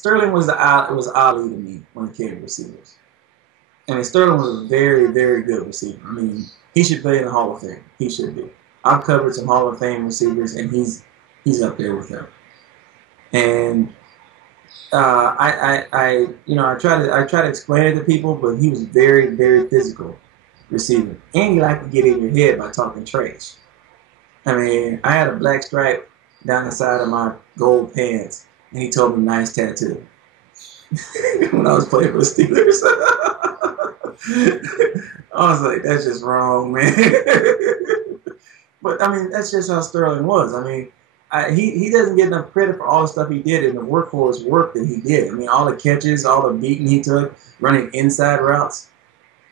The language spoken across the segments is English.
Sterling was it was Ali to me when it came to receivers. I mean, Sterling was a very, very good receiver. I mean, he should play in the Hall of Fame. He should be. I've covered some Hall of Fame receivers, and he's up there with them. And I try to explain it to people, but he was very, very physical receiver, and he liked to get in your head by talking trash. I mean, I had a black stripe down the side of my gold pants, and he told me nice tattoo when I was playing for the Steelers. I was like, that's just wrong, man. But I mean, that's just how Sterling was. I mean, he doesn't get enough credit for all the stuff he did and the workhorse work that he did. I mean, all the catches, all the beating he took, running inside routes,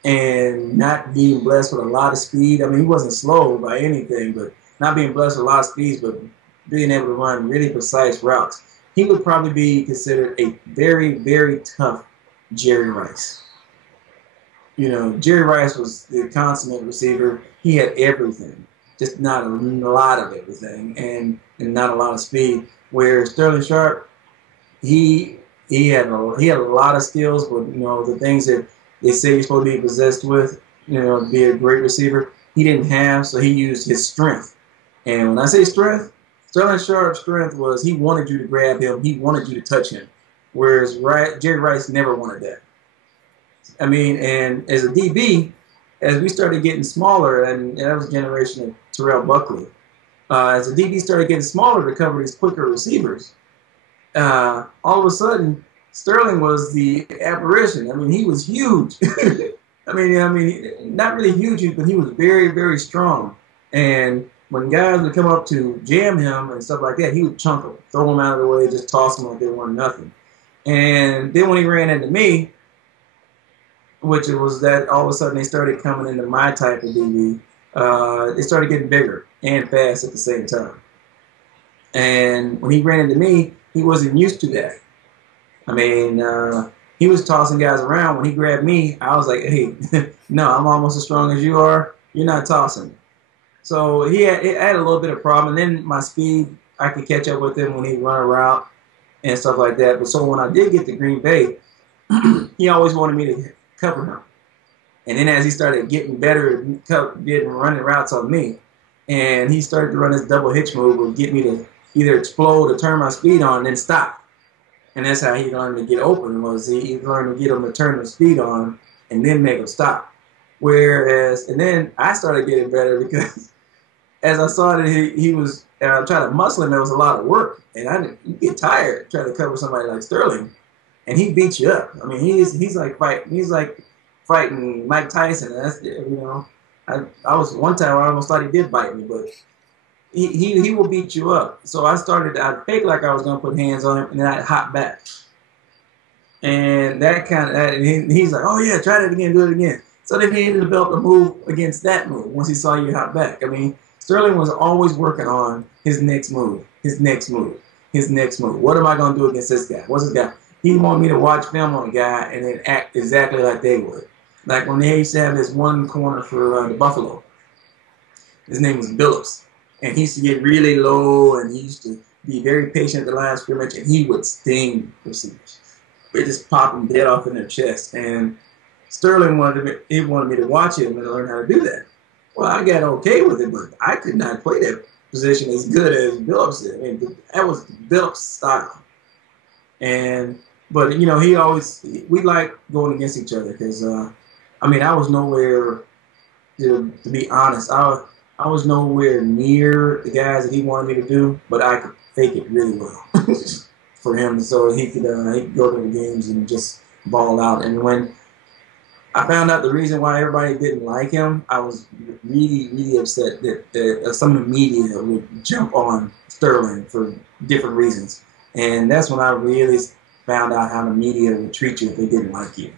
and not being blessed with a lot of speed. I mean, he wasn't slow by anything, but not being blessed with a lot of speeds, but being able to run really precise routes. He would probably be considered a very, very tough Jerry Rice. You know, Jerry Rice was the consummate receiver. He had everything, just not a lot of everything, and not a lot of speed. Where Sterling Sharp, he had a lot of skills, but you know the things that they say you're supposed to be possessed with, you know, to be a great receiver, he didn't have. So he used his strength. And when I say strength, Sterling Sharp's strength was he wanted you to grab him, he wanted you to touch him, whereas Jerry Rice never wanted that. I mean, and as a DB, as we started getting smaller, and that was a generation of Terrell Buckley, as the DB started getting smaller to cover these quicker receivers, all of a sudden, Sterling was the apparition. I mean, he was huge. I mean, not really huge, but he was very, very strong. And when guys would come up to jam him and stuff like that, he would chunk them, throw them out of the way, just toss them like they weren't nothing. And then when he ran into me, which it was that all of a sudden they started coming into my type of DB, they started getting bigger and fast at the same time. And when he ran into me, he wasn't used to that. I mean, he was tossing guys around. When he grabbed me, I was like, hey, no, I'm almost as strong as you are. You're not tossing me. So I had a little bit of problem. And then my speed, I could catch up with him when he'd run a route and stuff like that. But so when I did get to Green Bay, he always wanted me to cover him. And then as he started getting better, getting running routes on me, and he started to run his double hitch move would get me to either explode or turn my speed on and then stop. And that's how he learned to get open, was he learned to get him to turn the speed on and then make him stop. And then I started getting better because as I saw that he was trying to muscle him, it was a lot of work. And you get tired trying to cover somebody like Sterling, and he beats you up. I mean, he's like fighting Mike Tyson. And that's, you know, I was one time I almost thought he did bite me, but he will beat you up. So I'd fake like I was gonna put hands on him, and then I'd hop back. And and he's like, oh yeah, try that again, do it again. So then he ended up developing a move against that move once he saw you hop back. I mean, Sterling was always working on his next move, his next move, his next move. What am I gonna do against this guy? What's this guy? He wanted me to watch film on a guy and then act exactly like they would. Like when they used to have this one corner for the Buffalo. His name was Billups. And he used to get really low, and he used to be very patient at the line of scrimmage, and he would sting receivers. They just pop them dead off in their chest. And Sterling wanted me to watch him and learn how to do that. Well, I got okay with it, but I could not play that position as good as Billups did. I mean, that was Billups' style. But you know, we like going against each other because, I mean, I was nowhere, to be honest, I was nowhere near the guys that he wanted me to do, but I could fake it really well for him, so he could go to the games and just ball out. And when I found out the reason why everybody didn't like him, I was really, really upset that some of the media would jump on Sterling for different reasons. And that's when I really found out how the media would treat you if they didn't like you.